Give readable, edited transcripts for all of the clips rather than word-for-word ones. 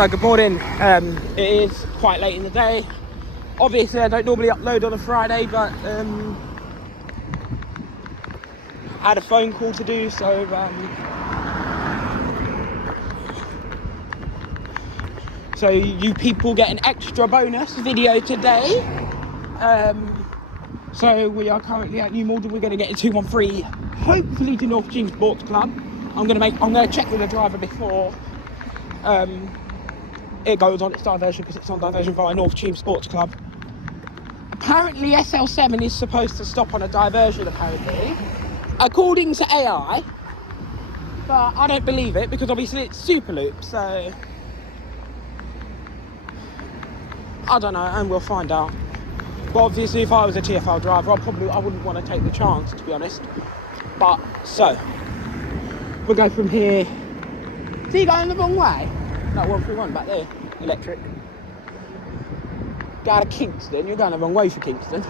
So good morning. It is quite late in the day. Obviously I don't normally upload on a Friday, but I had a phone call to do, so you people get an extra bonus video today. So we are currently at New Malden. We're going to get a 213, hopefully to North Cheam Sports Club. I'm going to check with the driver before it goes on its diversion, because it's on diversion via North Cheam Sports Club. Apparently SL7 is supposed to stop on a diversion, apparently, according to AI, but I don't believe it, because obviously it's Superloop, so I don't know, and we'll find out. But obviously if I was a TfL driver, I wouldn't want to take the chance, to be honest. But so we'll go from here. So you going the wrong way? That 131 back there, electric. Go to Kingston, you're going the wrong way for Kingston.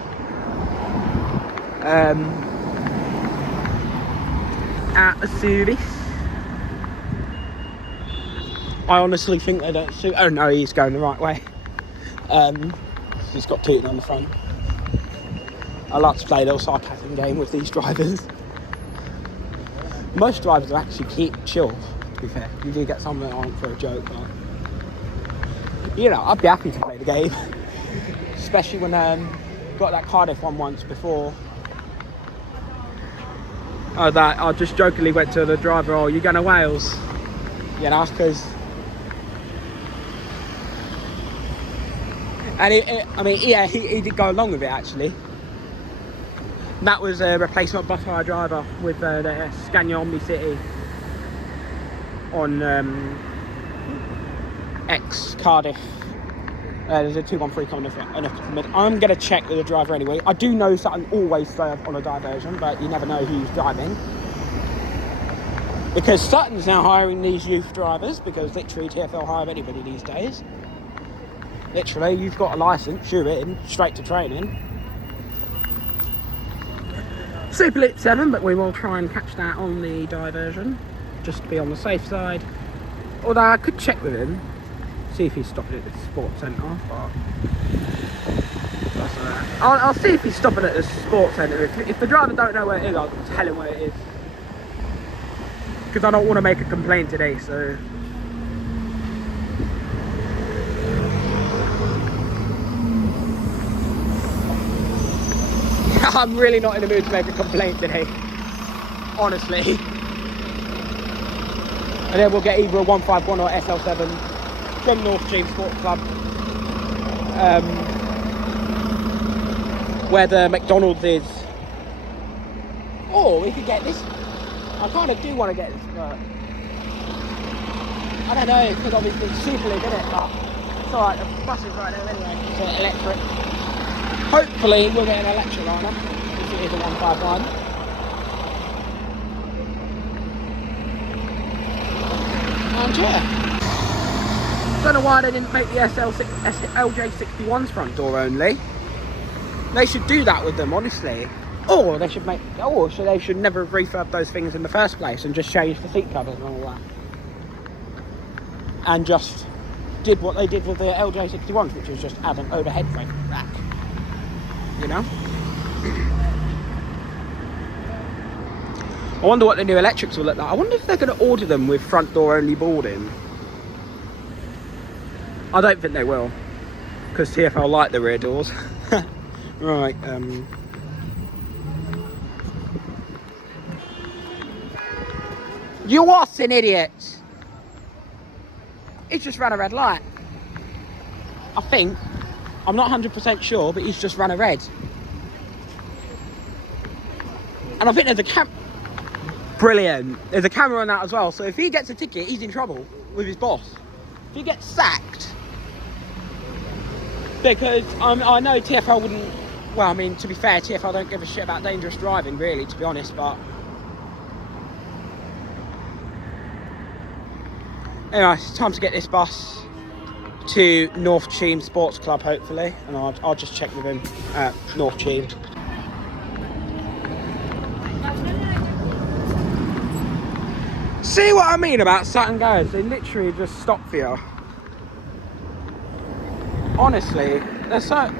At the service. I honestly think they don't suit. Oh no, he's going the right way. He's got tooting on the front. I like to play a little sarcasm game with these drivers. Most drivers are actually chill, to be fair. You do get some that aren't for a joke, but you know, I'd be happy to play the game. Especially when got that Cardiff one once before. I just jokingly went to the driver, "Oh, you going to Wales?" You know, because and he did go along with it actually. That was a replacement bus hire driver with the Scania Omni City on ex-Cardiff. There's a 213 coming in. I'm going to check with the driver anyway. I do know Sutton always serve on a diversion, but you never know who's driving. Because Sutton's now hiring these youth drivers, because literally TfL hire anybody these days. Literally, you've got a licence, shoe it in, straight to training. Superloop 7, but we will try and catch that on the diversion, just to be on the safe side. Although I could check with him, see if he's stopping at the sports centre, but I'll see if he's stopping at the sports centre. If the driver don't know where it is, I'll tell him where it is. Because I don't want to make a complaint today, so I'm really not in the mood to make a complaint today, honestly. And then we'll get either a 151 or SL7 from North Cheam Sports Club, where the McDonald's is. Or we could get this. I kind of do want to get this, but I don't know, because obviously it's Superloop, isn't it? But it's alright, the bus is right there anyway, so electric. Hopefully we'll get an electric liner, if it is a 151. And yeah. Don't know why they didn't make the LJ61's front door only. They should do that with them, honestly. Or they should they should never have refurbed those things in the first place and just changed the seat covers and all that. And just did what they did with the LJ61s, which was just add an overhead frame back. You know? I wonder what the new electrics will look like. I wonder if they're going to order them with front door only boarding. I don't think they will, because TfL like the rear doors. Right, You are an idiot! He's just ran a red light. I think. I'm not 100% sure, but he's just run a red. And I think there's a Brilliant. There's a camera on that as well, so if he gets a ticket, he's in trouble with his boss. If he gets sacked. Because I know TfL wouldn't... Well, I mean, to be fair, TfL don't give a shit about dangerous driving, really, to be honest, but... Anyway, it's time to get this bus to North Cheam Sports Club, hopefully, and I'll just check with him at North Cheam. See what I mean about Sutton guys? They literally just stop for you. Honestly, there's so...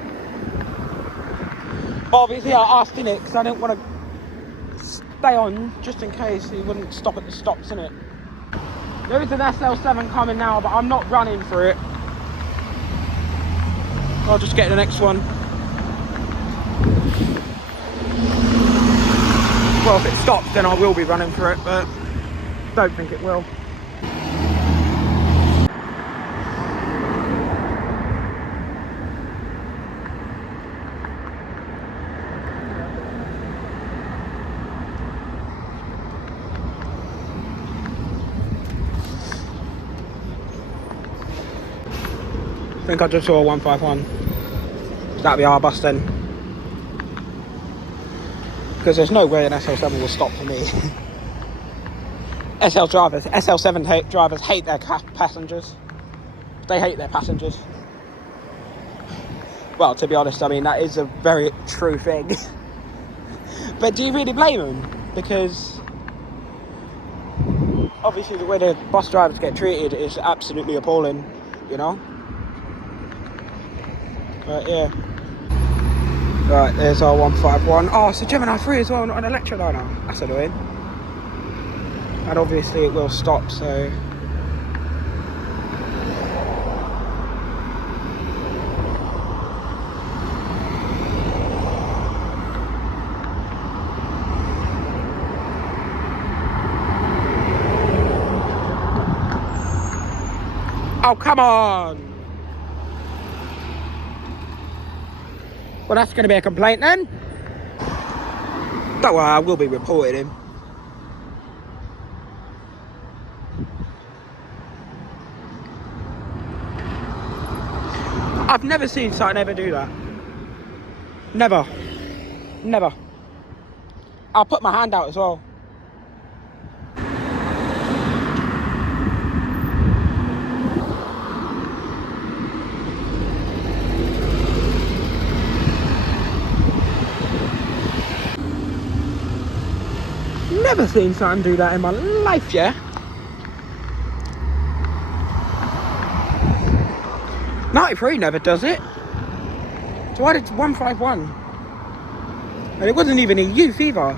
Obviously I asked in it because I didn't want to stay on just in case he wouldn't stop at the stops, innit? There is an SL7 coming now, but I'm not running for it. I'll just get the next one. Well, if it stops, then I will be running for it, but don't think it will. I think I just saw a 151. That'll be our bus then. Because there's no way an SL7 will stop for me. SL7 drivers hate their passengers. They hate their passengers. Well, to be honest, I mean, that is a very true thing. But do you really blame them? Because obviously the way the bus drivers get treated is absolutely appalling, you know? But yeah. Right, there's our 151. Oh, it's a Gemini 3 as well, not an Electroliner. That's annoying. And obviously it will stop, so... Oh, come on! Well, that's going to be a complaint then. Don't worry, I will be reporting him. I've never seen someone ever do that. Never. Never. I'll put my hand out as well. Never seen someone do that in my life, yeah? '93 never does it. So why did 151? And it wasn't even a youth either.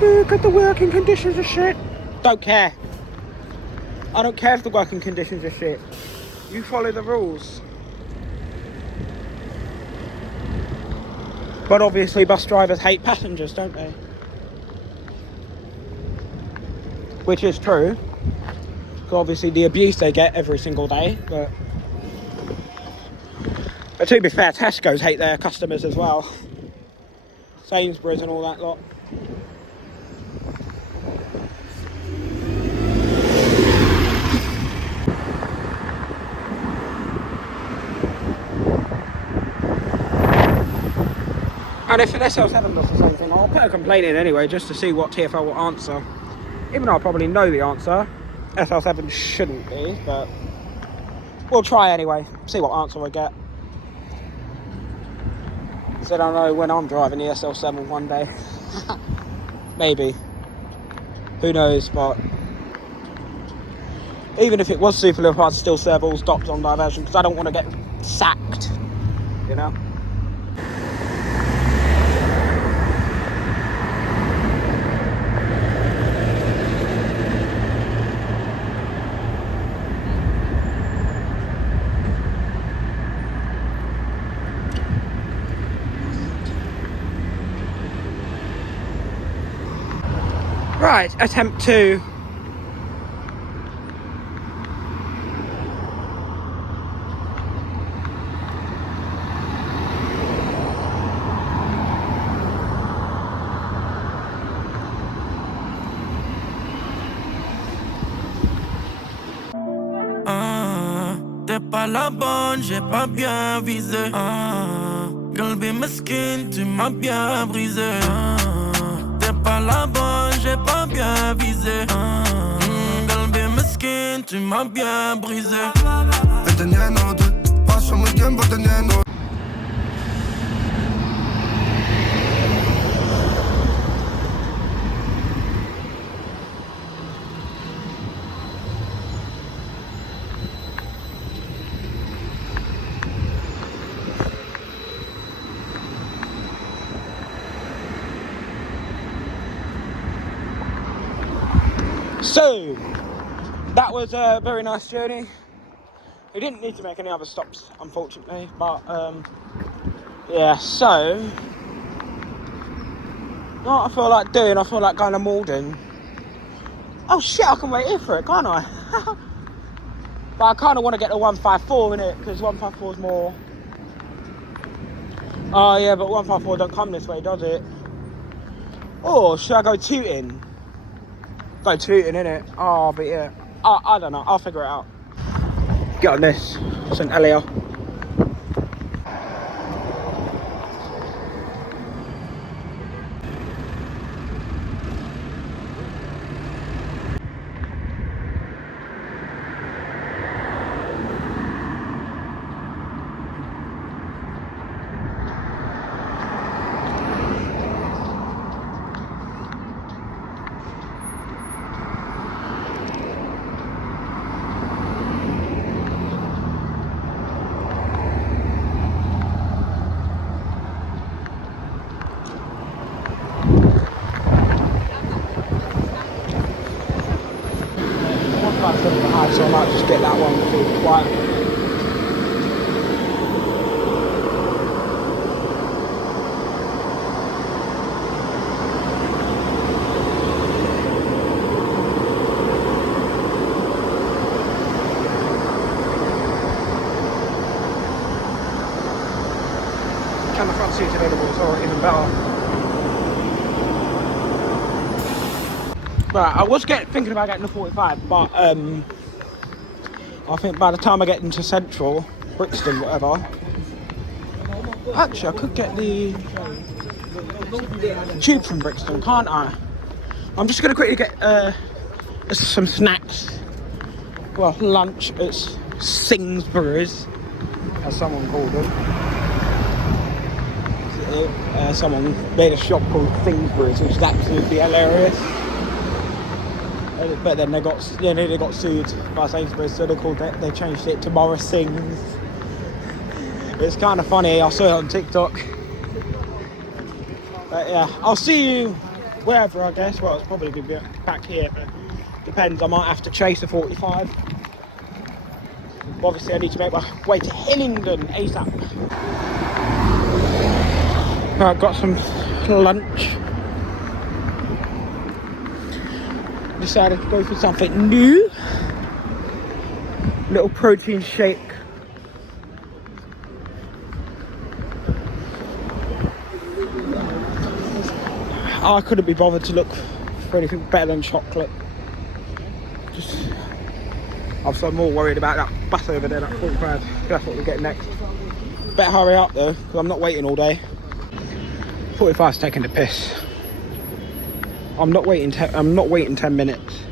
Look at the working conditions of shit. Don't care. I don't care if the working conditions are shit. You follow the rules. But obviously bus drivers hate passengers, don't they? Which is true. Because obviously the abuse they get every single day, but to be fair, Tesco's hate their customers as well. Sainsbury's and all that lot. And if an SL7 does the same thing, I'll put a complaint in anyway, just to see what TfL will answer. Even though I probably know the answer, SL7 shouldn't be, but we'll try anyway, see what answer I get. Said I know when I'm driving the SL7 one day. Maybe. Who knows, but even if it was super low, I'd still serve all stops on diversion, because I don't want to get sacked, you know? Right, attempt 2. T'es pas la bonne, j'ai pas bien visé. Galbi mesquine, tu m'as bien brisé. T'es pas la bonne, j'ai pas bien visé. Galbi mesquine, tu m'as bien brisé. So that was a very nice journey. We didn't need to make any other stops, unfortunately, but yeah. So what I feel like doing, I feel like going to Malden. Oh shit, I can wait here for it, can't I? But I kind of want to get the 154 in it, because 154 is more. Oh yeah, but 154 don't come this way, does it? Or should I go Tooting? Go Tooting, innit? Oh, but yeah. I don't know, I'll figure it out. Get on this, St. Helier. So I might just get that one for quiet. Can the front seats available as well, even better. Right, I was thinking about getting the 45, but I think by the time I get into Central, Brixton, whatever, actually I could get the tube from Brixton, can't I? I'm just going to quickly get some snacks, well, lunch at Singsbury's, as someone called them. Someone made a shop called Singsbury's, which is absolutely hilarious. But then they got sued by Sainsbury's, so they changed it to Morrison's. It's kind of funny. I saw it on TikTok. But yeah, I'll see you wherever, I guess. Well, it's probably gonna be back here, but depends. I might have to chase the 45. Obviously, I need to make my way to Hillingdon ASAP. Right, got some lunch. Decided to go for something new. Little protein shake. I couldn't be bothered to look for anything better than chocolate. I'm so more worried about that bus over there, that 45. That's what we get next. Better hurry up though, because I'm not waiting all day. 45's taking the piss. I'm not waiting 10 minutes.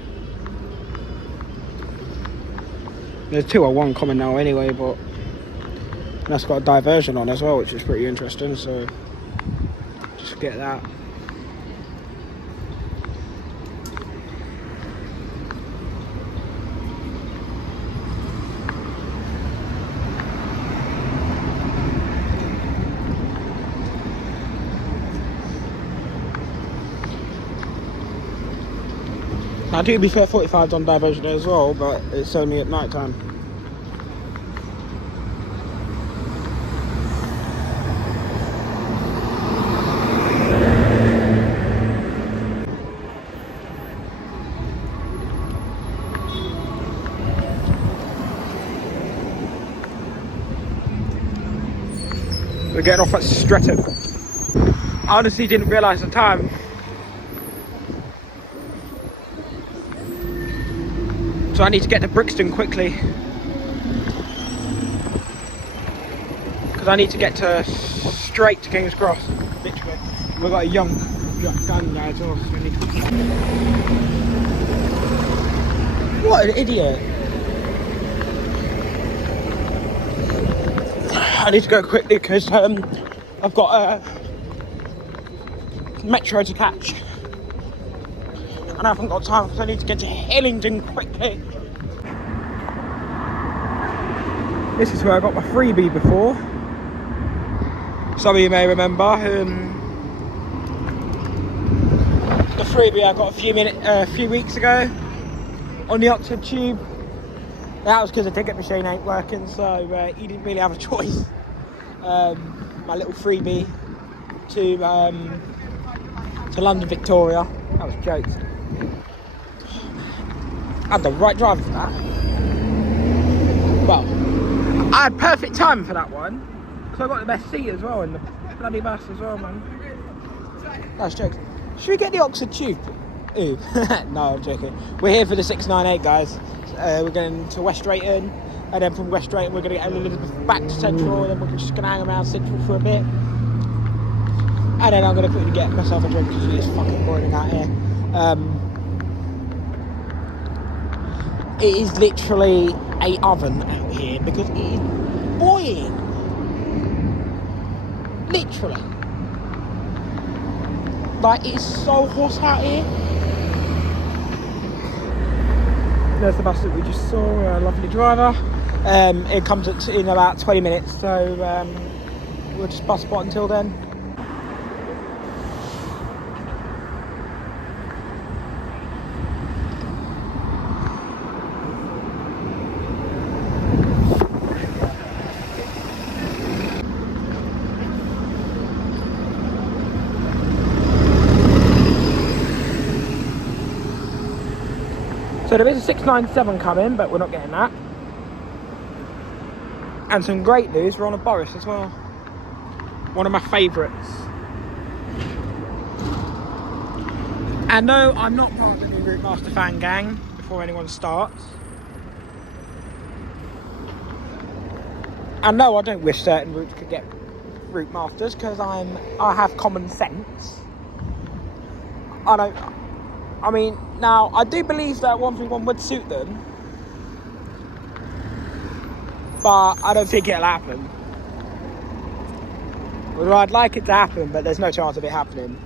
There's 201 coming now anyway, but that's got a diversion on as well, which is pretty interesting, so just get that. Now, to be fair, 45's on diversion as well, but it's only at night time. We're getting off at Streatham. I honestly didn't realise the time. So I need to get to Brixton quickly. Because I need to get straight to King's Cross, literally. We've got a young gun there as well, so we need to... What an idiot. I need to go quickly because I've got a metro to catch. And I haven't got time because I need to get to Hillingdon quickly. This is where I got my freebie before. Some of you may remember the freebie I got a few weeks ago. on the Oxford Tube. That was because the ticket machine ain't working, so he didn't really have a choice. My little freebie to London Victoria. That was jokes. I had the right driver for that. Well, I had perfect time for that one, because I got the best seat as well in the bloody bus as well, man. That's jokes. Should we get the Oxford Tube? Ooh. No, I'm joking. We're here for the 698, guys. We're going to West Drayton, and then from West Drayton we're going to get Elizabeth back to Central, and then we're just going to hang around Central for a bit. And then I'm going to quickly get myself a drink because it's fucking boiling out here. It is literally a oven out here because it is boiling. Literally. Like, it's so hot out here. There's the bus that we just saw, a lovely driver. It comes in about 20 minutes, so we'll just bus spot until then. So there is a 697 coming, but we're not getting that. And some great news, we're on a Boris as well. One of my favourites. And no, I'm not part of the new Route Master fan gang before anyone starts. And no, I don't wish certain routes could get Route Masters because I have common sense. I mean, now, I do believe that 131 would suit them, but I don't think it'll happen. Although I'd like it to happen, but there's no chance of it happening.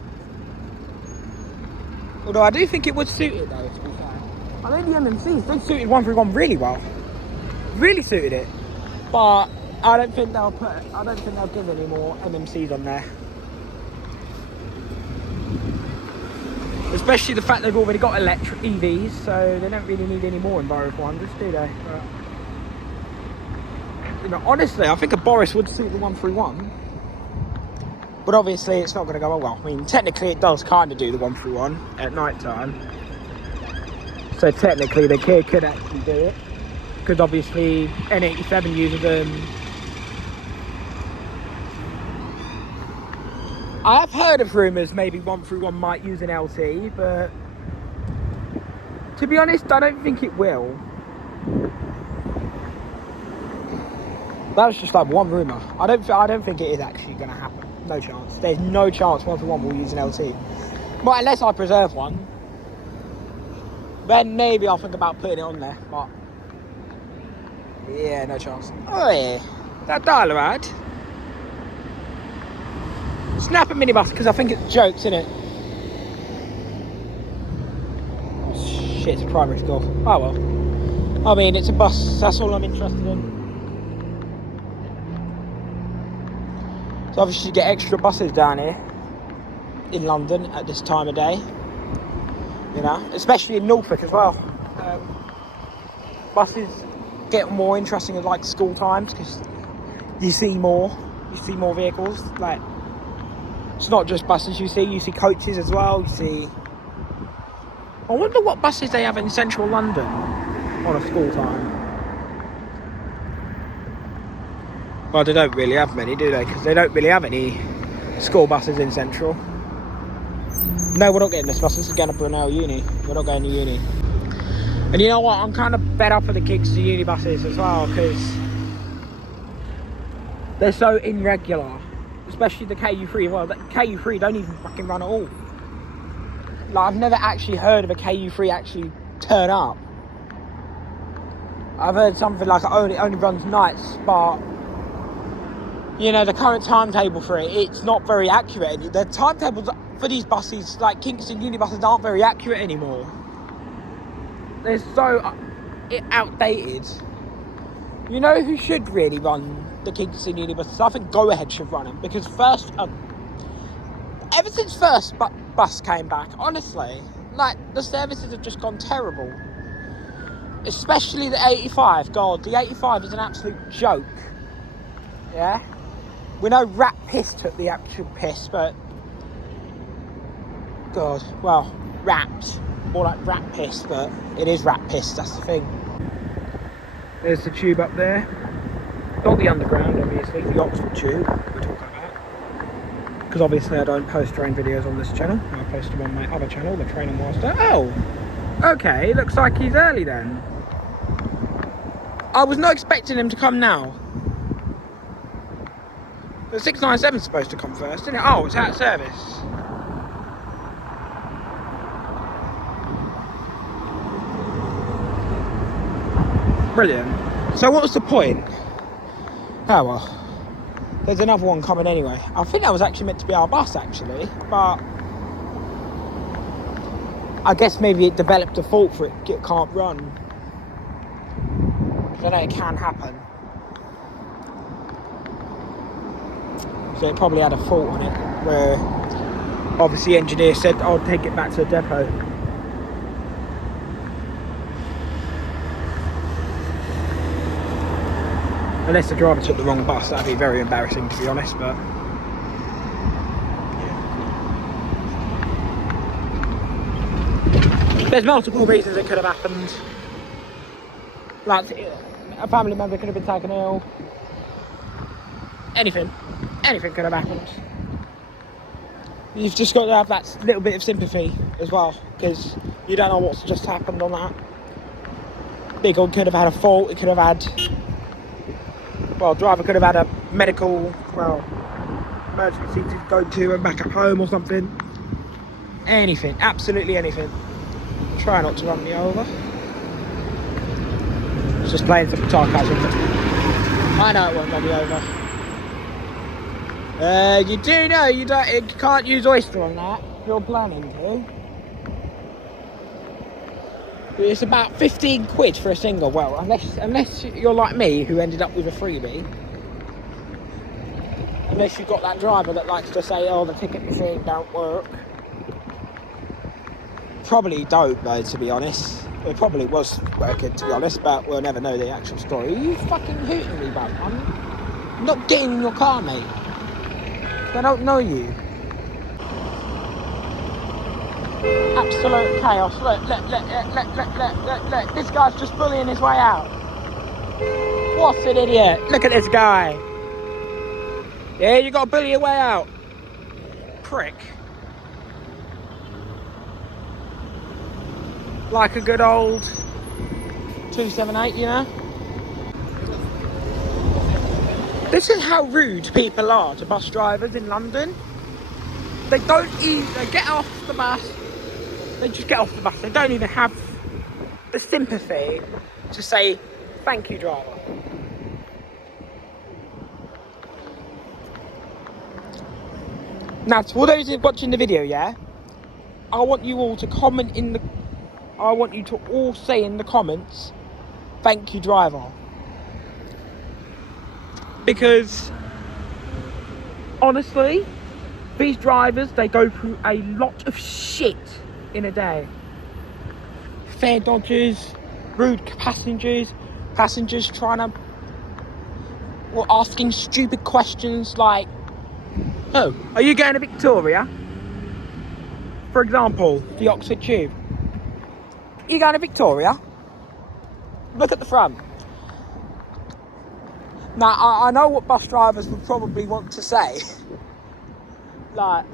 Although I do think it would suit it, though, to be fair. I think the MMCs, they suited 131 really well. Really suited it. But I don't think they'll give any more MMCs on there. Especially the fact they've already got electric EVs, so they don't really need any more Enviro 400s, do they? But, you know, honestly, I think a Boris would suit the 131. But obviously, it's not going to go well. I mean, technically, it does kind of do the 131 at night time. So technically, the kid could actually do it. Because obviously, N87 uses them. I have heard of rumours maybe 131 might use an LT, but to be honest, I don't think it will. That's just like one rumour. I don't think it is actually going to happen. No chance. There's no chance 131 will use an LT. But unless I preserve one, then maybe I'll think about putting it on there. But yeah, no chance. Oh yeah, that dial ad. Snap a minibus because I think it's jokes, isn't it? Shit, it's a primary school. Oh well. I mean, it's a bus. That's all I'm interested in. So obviously you get extra buses down here in London at this time of day. You know, especially in Norfolk as well. Buses get more interesting at like school times because you see more vehicles. Like, it's not just buses you see coaches as well. You see, I wonder what buses they have in central London on a school time. Well, they don't really have many, do they? Because they don't really have any school buses in central. No, we're not getting this bus. This is going to Brunel Uni. We're not going to uni. And you know what? I'm kind of fed up with the Kingston Uni buses as well because they're so irregular. Especially the KU3. Well, the KU3 don't even fucking run at all. Like, I've never actually heard of a KU3 actually turn up. I've heard something like it only runs nights, but you know, the current timetable for it's not very accurate. The timetables for these buses, like Kingston Uni buses, aren't very accurate anymore. They're so outdated. You know who should really run the Kingston Uni buses? I think Go Ahead should run them because ever since first bus came back, honestly, like the services have just gone terrible. Especially the 85. God, the 85 is an absolute joke. Yeah? We know rat piss took the actual piss, but... God, well, rats. More like rat piss, but it is rat piss, that's the thing. There's the tube up there. Not the underground, obviously, the Oxford tube we're talking about. Because obviously I don't post train videos on this channel. I post them on my other channel, the Trainer Master. Oh! Okay, looks like he's early then. I was not expecting him to come now. The 697 is supposed to come first, isn't it? Oh, it's out of service. Brilliant. So what was the point? Oh well. There's another one coming anyway. I think that was actually meant to be our bus actually, but I guess maybe it developed a fault for it can't run. I know it can happen. So it probably had a fault on it where obviously the engineer said, I'll take it back to the depot. Unless the driver took the wrong bus, that'd be very embarrassing to be honest, but... There's multiple reasons it could have happened. Like, a family member could have been taken ill. Anything could have happened. You've just got to have that little bit of sympathy as well, because you don't know what's just happened on that. Big one could have had a fault, it could have had... Well, driver could have had a medical, well, emergency to go to and back at home or something. Anything, absolutely anything. Try not to run me over. It's just playing some sarcasm. I know it won't run me over. You do know you can't use Oyster on that. If you're planning to. It's about 15 quid for a single. Well, unless you're like me, who ended up with a freebie. Unless you've got that driver that likes to say, oh, the ticket machine don't work. Probably don't, though, to be honest. It probably was working, to be honest, but we'll never know the actual story. Are you fucking hooting me, bud? I'm not getting in your car, mate. I don't know you. Absolute chaos. Look. This guy's just bullying his way out. What an idiot. Look at this guy. Yeah, you got to bully your way out. Prick. Like a good old 278, you know? This is how rude people are to bus drivers in London. They don't even get off the bus. They just get off the bus. They don't even have the sympathy to say, thank you, driver. Now, to all those who are watching the video, yeah, I want you all to comment in the... I want you to all say in the comments, thank you, driver. Because, honestly, these drivers, they go through a lot of shit in a day. Fare dodgers, rude passengers trying to... Or asking stupid questions like, oh, are you going to Victoria? For example, the Oxford Tube. Are you going to Victoria? Look at the front. Now, I know what bus drivers would probably want to say. Like...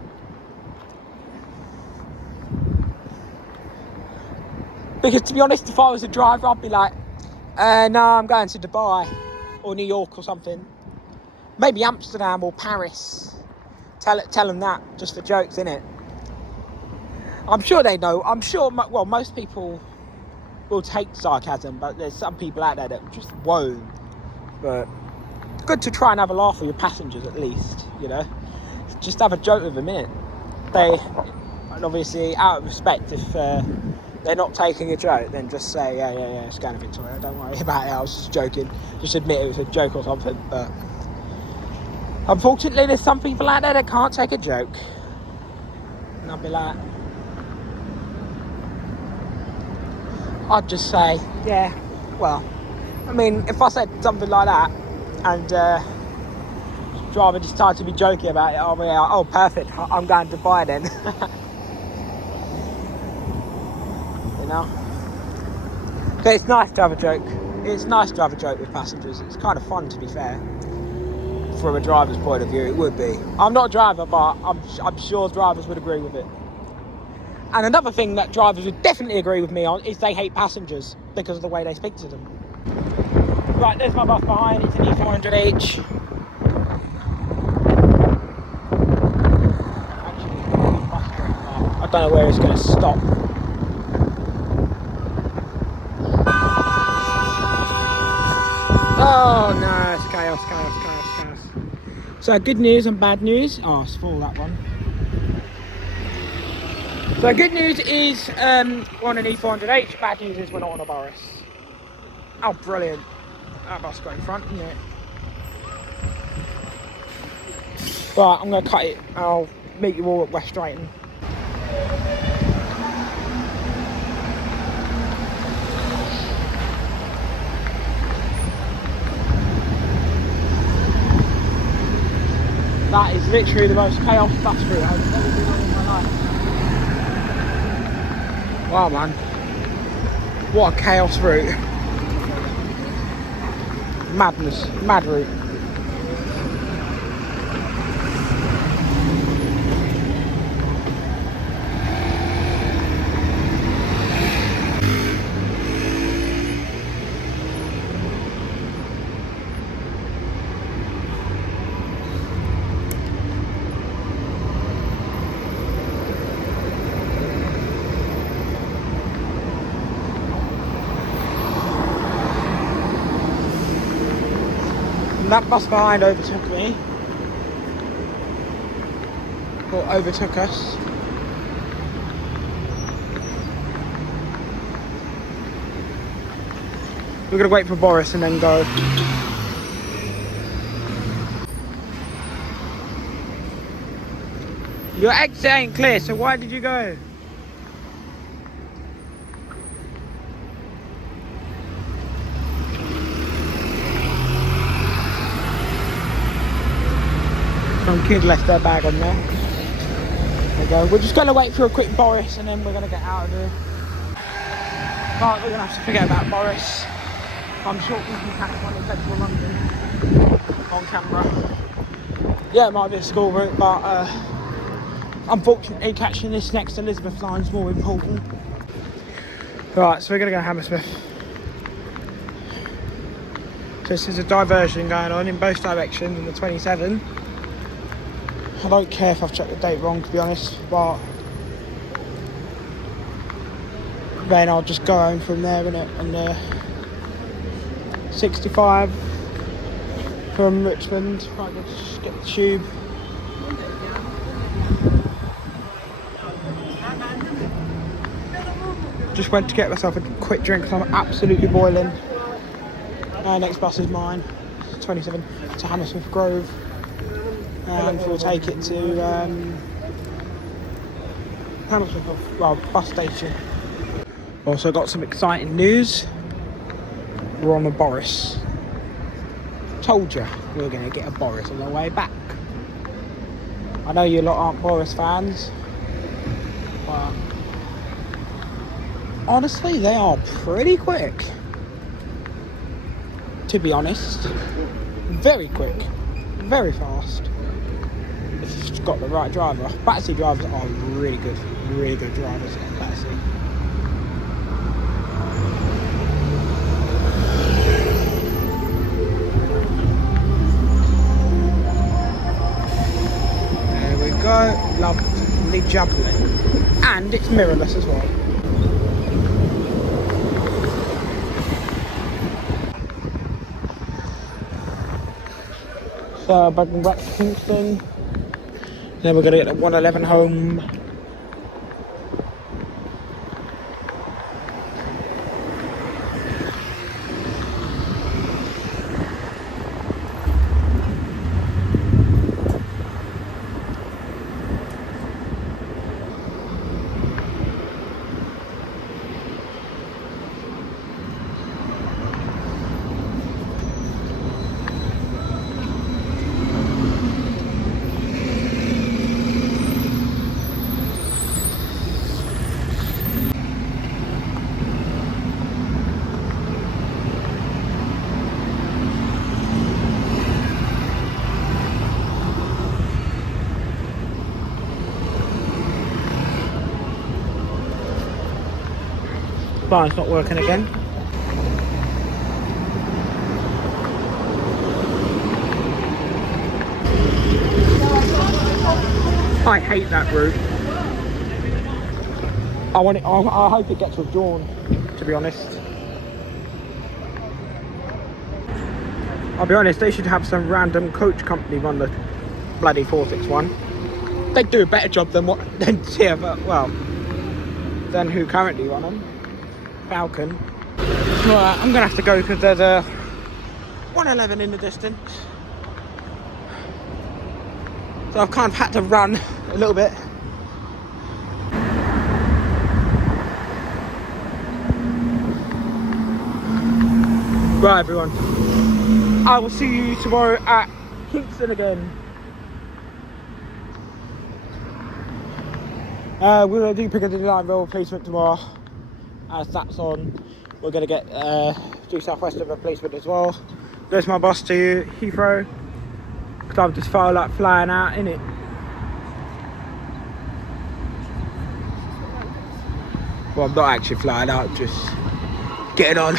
Because to be honest, if I was a driver, I'd be like, no, I'm going to Dubai or New York or something. Maybe Amsterdam or Paris. Tell them that, just for jokes, innit? I'm sure they know. I'm sure, well, most people will take sarcasm, but there's some people out there that just won't. But it's good to try and have a laugh with your passengers at least, you know? Just have a joke with them, innit? And obviously, out of respect, if they're not taking a joke, then just say, yeah, it's going to Victoria, don't worry about it, I was just joking. Just admit it was a joke or something, but... Unfortunately, there's some people out there that can't take a joke. And I'll be like... I'd just say, yeah, well, I mean, if I said something like that and driver decided to be joking about it, I'll be like, oh, perfect, I'm going to Dubai then. You know? But it's nice to have a joke. It's nice to have a joke with passengers. It's kind of fun, to be fair. From a driver's point of view, it would be. I'm not a driver, but I'm sure drivers would agree with it. And another thing that drivers would definitely agree with me on is they hate passengers because of the way they speak to them. Right, there's my bus behind. It's an E400H. Actually, I don't know where it's going to stop. Oh no, it's chaos. So good news and bad news. Oh, it's full, that one. So good news is we're on an E400H. Bad news is we're not on a Boris. Oh, brilliant. That bus got in front, isn't it? Right, I'm going to cut it. I'll meet you all at West Drayton. That is literally the most chaos bus route I've ever been on in my life. Wow, man. What a chaos route. Madness. Mad route. And that bus behind overtook me. Or overtook us. We're going to wait for Boris and then go. Your exit ain't clear, so why did you go? Some kid left their bag on there. There we go. We're just going to wait for a quick Boris and then we're going to get out of here. But we're going to have to forget about Boris. I'm sure we can catch one in central London on camera. Yeah, it might be a school route, but unfortunately catching this next Elizabeth line is more important. Right, so we're going to go to Hammersmith. So this is a diversion going on in both directions on the 27. I don't care if I've checked the date wrong, to be honest, but then I'll just go home from there, innit? And 65 from Richmond. Right, let's just get the tube. Just went to get myself a quick drink because I'm absolutely boiling. Next bus is mine, 27 to Hammersmith Grove. And we'll take it to Hammersmith, well, bus station. Also got some exciting news. We're on a Boris. Told you we were going to get a Boris on the way back. I know you lot aren't Boris fans, but honestly they are pretty quick. To be honest, very quick, very fast. If you've got the right driver. Battersea drivers are really good drivers at Battersea. There we go, lovely jubbly. And it's mirrorless as well. So back to Kingston. Then we're gonna get at 111 home. Barn's not working again. I hate that route. I hope it gets withdrawn, to be honest. I'll be honest, they should have some random coach company run the bloody 461. They'd do a better job than than who currently run them. Falcon. Right, I'm gonna have to go because there's a 111 in the distance. So I've kind of had to run a little bit. Right, everyone. I will see you tomorrow at Kingston again. We're going to do Piccadilly Line rail replacement tomorrow. As that's on, we're going to get do South Western replacement as well. There's my bus to Heathrow. Because I'm just felt like flying out, innit? Well, I'm not actually flying out, just getting on.